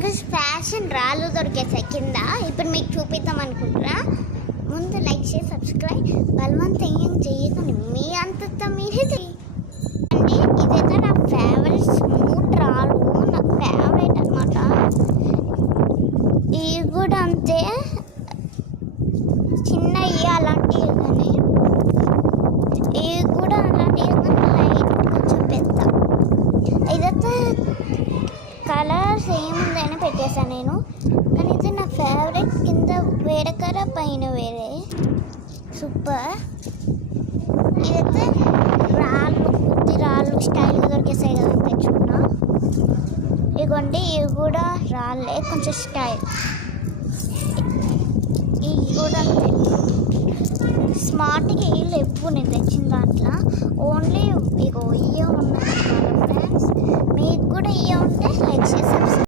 నాకు ఫ్యాషన్ రాళ్ళు దొరికేసాయి కింద. ఇప్పుడు మీకు చూపిద్దాం అనుకుంటున్నా. ముందు లైక్ చేసి సబ్స్క్రైబ్ బలవంతం చేయకండి, మీ అంతతో మీరే అండి. ఇదైతే నా ఫేవరెట్ స్మూత్ రాళ్ళు, నాకు ఫేవరెట్ అనమాట. ఇవి కూడా అంతే, చిన్నవి అలాంటివి కానీ ఇవి కూడా అలాంటివి కానీ లైట్ కొంచెం పెద్ద. ఇదైతే కలర్స్ ఏముందని పెట్టేశాను నేను, కానీ ఇది నా ఫేవరెట్. కింద వేరే కలర్, పైన వేరే, సూపర్. ఇదైతే రాళ్ళు, బుద్ధి రాళ్ళు స్టైల్గా దొరికేసాయి కదా తెచ్చుకున్నా. ఇదిగోండి, ఇవి కూడా రాళ్ళే, కొంచెం స్టైల్. ఇవి కూడా స్మార్ట్గా ఇల్లు ఎప్పుడు నేను తెచ్చిన దాంట్లో ఓన్లీ ఇగో ఇవే ఉన్నాయి ఫ్రెండ్స్. మీకు కూడా ఇవే ఉంటే లైక్ చేసి